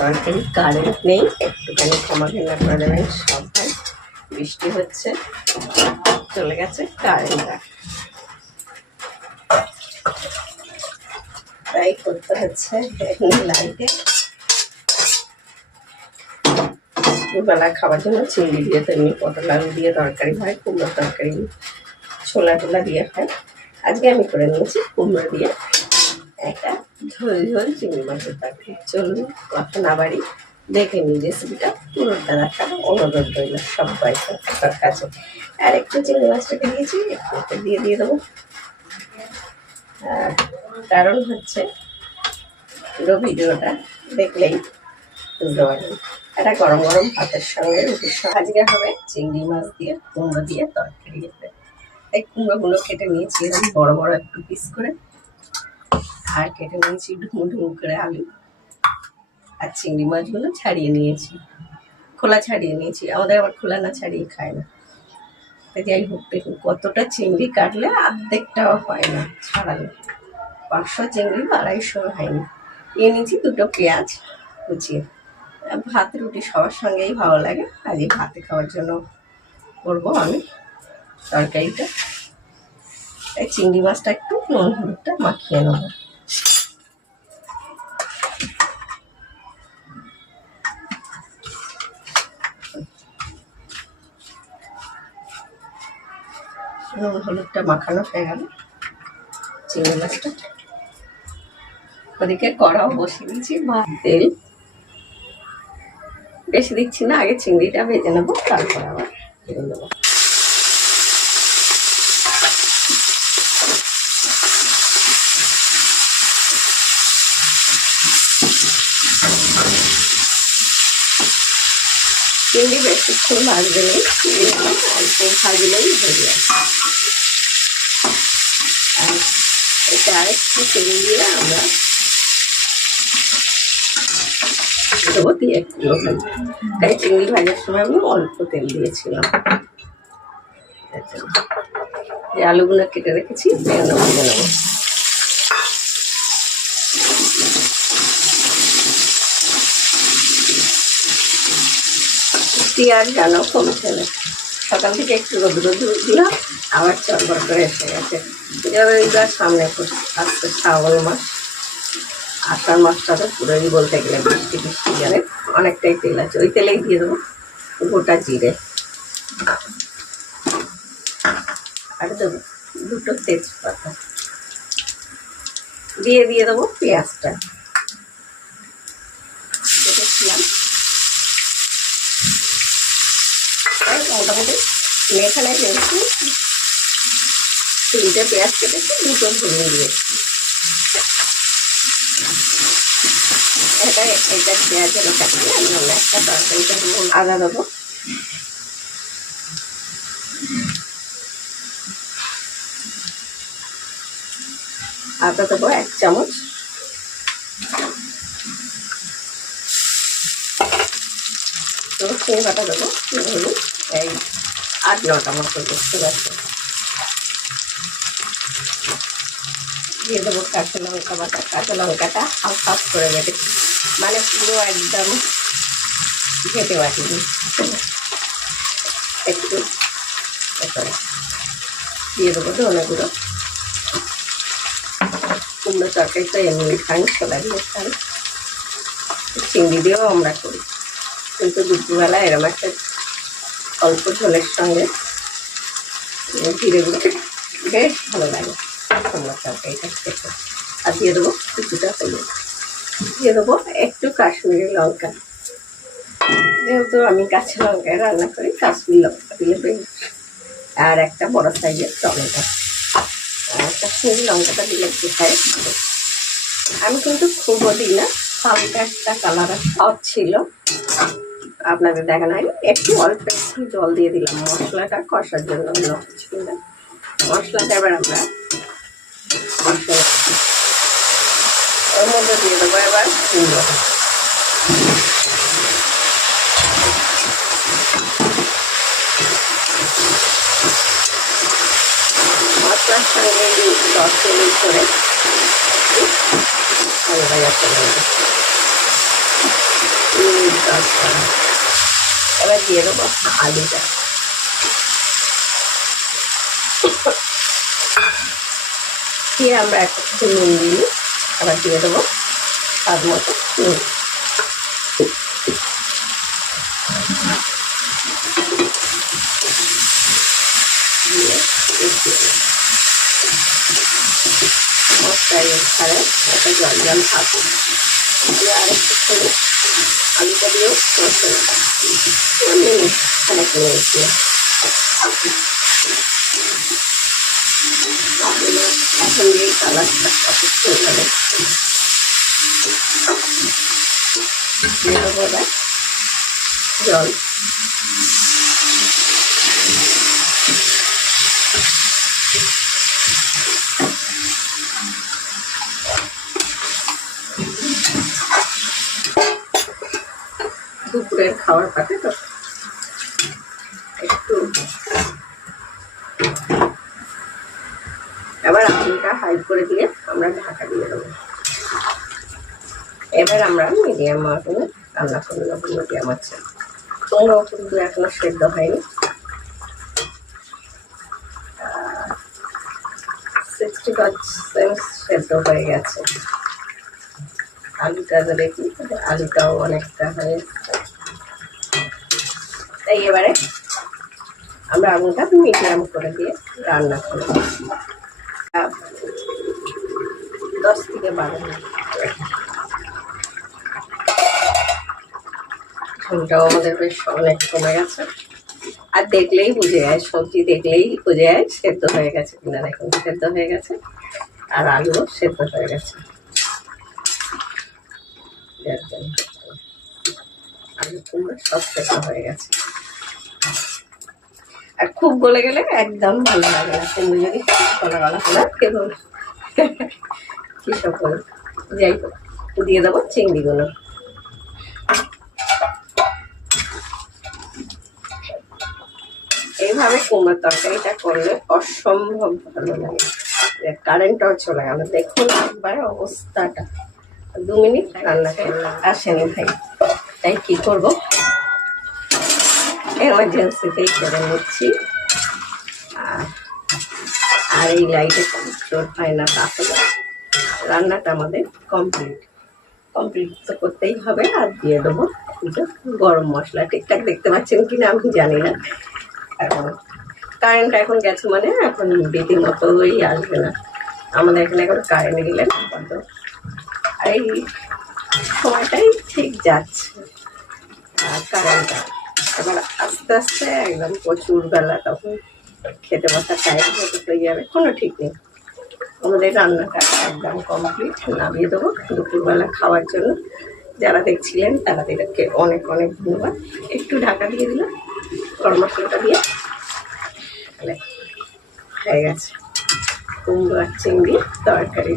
তরকারি কারেন্ট নেই, একটুখানি ক্ষমা ঘৃণা করে দেবেন সবাই। বৃষ্টি হচ্ছে, চলে গেছে কারেন্টটা, তাই করতে হচ্ছে লাইটে। দুবেলা খাওয়ার জন্য চিংড়ি দিয়ে তেমনি পটল আলু দিয়ে তরকারি হয়, কুমড়োর তরকারি ছোলা টোলা দিয়ে হয়। আজকে আমি করে নিয়েছি কুমড়ো দিয়ে একটা ঝোল ঝোল চিংড়ি মাছের তরকারি। চলুন কথা না বাড়ি, দেখে নিই রেসিপিটা পুরোটা দেখার অনুরোধ রইল সবাই আপনার কাছে। আর একটু চিংড়ি মাছটাকে দিয়েছি, একটু দিয়ে দেবো। আর কারণ হচ্ছে পুরো ভিডিওটা দেখলেই বুঝতে পারবেন। এটা গরম গরম ভাতের সঙ্গে রুটির সঙ্গে আজকে হবে চিংড়ি মাছ দিয়ে কুমড়ো দিয়ে তরকারি। এই কুমড়োগুলো কেটে নিয়েছি এরকম বড় বড় একটু পিস করে, আর কেটে নিয়েছি ঢুমো ঢুমো করে আলু। আর চিংড়ি মাছগুলো ছাড়িয়ে নিয়েছি, খোলা ছাড়িয়ে নিয়েছি, আমাদের আবার খোলা না ছাড়িয়ে খায় না। যাই হোক, দেখুন কতটা চিংড়ি কাটলে অর্ধেকটাও হয় না ছাড়ালে। 500 চিংড়ি 250 হয়নি। নিয়ে নিয়েছি দুটো পেঁয়াজ কুচিয়ে। ভাত রুটি সবার সঙ্গেই ভালো লাগে, আজকে ভাতে খাওয়ার জন্য করবো আমি তরকারিটা। এই চিংড়ি মাছটা একটু নুন হলুদটা মাখিয়ে নেব। নুন হলুদটা মাখানো হয়ে গেল, চিংড়ি মাছটা ওদিকে কড়াও বসিয়ে দিয়েছি। তেল বেশি দিচ্ছি না, আগে চিংড়িটা ভেজে নেবো, তারপর আবার তেল দেবো। চিংড়ি বেশিক্ষণ ভাজবে নেই, অল্প ভাজলেই ভেজে যাবে। আর এটা আরেকটু তেল দিয়ে আমরা দেবো, দিয়ে একটু তাই চিংড়ি ভাজার সময় আমি অল্প তেল দিয়েছিলাম। যে আলুগুলো কেটে রেখেছি ভেজে নেবো। পেঁয়াজ যেন কমছে না, সকাল থেকে একটু রোদ্র দিলাম, আবার চটবট করে এসে গেছে। এইবার সামনে আসছে শ্রাবণ মাস, আষাঢ় মাসটা তো পুরোই বলতে গেলে বৃষ্টি বৃষ্টি গেলে অনেকটাই তেল আছে। ওই তেলেই দিয়ে দেবো গোটা জিরে, আর দেবো দুটো তেজপাতা, দিয়ে দেবো পেঁয়াজটা দেখেছিলাম। মোটামুটি এখানে যেহেতু 3টে পেঁয়াজ কেটেছি, 2টো ধরে দিয়েছি। এটা পেঁয়াজের কাটিয়ে আমি অন্য একটা তরকারিতে দেবো। আদা দেবো, আদা দেবো 1 চামচ, রসুন বাটা দেবো ধরুন এই 8-9টা মতো দেখতে পাচ্ছি। দিয়ে দেবো কাঁচা লঙ্কা বাটা, কাঁচা লঙ্কাটা হাফ হাফ করে বেটেছি, মানে পুরো একদম ঘেটে বাটিনি, একটু দিয়ে দেবো ধনে গুঁড়ো। কুমড়ো তরকারিটা এমনি খান, ছোলা দিয়ে খান, চিংড়ি দিয়েও আমরা করি, কিন্তু দুপুরবেলা এরম একটা অল্প ঝোলের সঙ্গে জিরে গুঁড়ো বেশ ভালো লাগে কুমড়ো তরকারিটা খেতে। আর দিয়ে দেবো কিছুটা হলুদ, দিয়ে দেবো একটু কাশ্মীরি লঙ্কা, যেহেতু আমি কাঁচা লঙ্কায় রান্না করি, কাশ্মীরি লঙ্কা দিলে বেশ। আর একটা বড় সাইজের টমেটো, আর কাশ্মীরি লঙ্কাটা দিলে একটু খাই। আমি কিন্তু খুবও দিই না, হালকা একটা কালার ছিল, আপনাদের দেখানো হয়নি। একটু অল্প একটু জল দিয়ে দিলাম মশলাটা কষার জন্য, অন্য কিছু না। মশলাটা এবার আমরা ওর মধ্যে দিয়ে দেবো এবার কুমড়ো। মশলার সঙ্গে 10 মিনিট করে ভাজা চলে যাবে। এবার দিয়ে দেবো আলুটা। দিয়ে আমরা একটু নুন দিই, আবার দিয়ে দেবো স্বাদ মতো নুন। মশলা ছাড়ে একটা জল জল থাকুক। আর একটু আলুটা দিয়েও মশলা অনেক নিয়েছি। এখন দিয়ে কালারটা কত সুন্দর দিয়ে দেবো জল। দুপুরের খাওয়ার পাতে তো একটু এবার আলুটা হাই করে দিয়ে আমরা ঢাকা দিয়ে দেবো। এবার আমরা মিডিয়াম আগুনে রান্না করে নেবো। মিডিয়াম আছে, তোমরাও কিন্তু এখনো সেদ্ধ হয়নি। 60% সেদ্ধ হয়ে গেছে। আলুটা দেখি, আলুটাও অনেকটা হয়ে, তাই এবারে আমরা আলুটা মিডিয়াম করে দিয়ে রান্না করব 10 থেকে 12 মিনিট। ঝোলটাও আমাদের বেশ অনেক কমে গেছে। আর দেখলেই বুঝে যায়, সবজি দেখলেই বুঝে যায় সেদ্ধ হয়ে গেছে কিনা। দেখুন সেদ্ধ হয়ে গেছে, আর আলুও সেদ্ধ হয়ে গেছে। আলু কুমড়ো সব সেদ্ধ হয়ে গেছে। আর খুব গলে গেলে একদম ভালো লাগে না। কুমড়ো যদি গলা গলা করে কেবল কি সকল যাই হোক দিয়ে দেবো চিংড়িগুলো। এইভাবে কুমড়োর তরকারিটা করলে অসম্ভব ভালো লাগে। কারেন্টটাও চলে গেল, দেখুন একবার অবস্থাটা। 2 মিনিট রান্না করলাম, আসেনি ভাই, তাই কি করবো এমার্জেন্সিতেই করে নিচ্ছি। আর এই লাইটে জোর হয় না, তাহলে রান্নাটা আমাদের কমপ্লিট তো করতেই হবে। আর দিয়ে দেবো গরম মশলা। ঠিকঠাক দেখতে পাচ্ছেন কিনা আমি জানি না। এখন কারেন্ট এখন গেছে মানে এখন রীতিমতোই আসবে না আমাদের এখানে। এখন কারেন্ট গেলে বন্ধ। আর এই সময়টাই ঠিক যাচ্ছে। আর কারেন্টটা এবার আস্তে আস্তে একদম প্রচুর বেলা, তখন খেতে বসার টাইম হতে যাবে, কোনো ঠিক নেই। আমাদের রান্নাটা একদম কমপ্লিট, নামিয়ে দেবো দুপুরবেলা খাওয়ার জন্য। যারা দেখছিলেন তাদেরকে অনেক অনেক ধন্যবাদ। একটু ঢাকা দিয়ে দিলাম গরম মশলাটা দিয়ে, হয়ে গেছে কুমড়ো আর চিংড়ি তরকারি।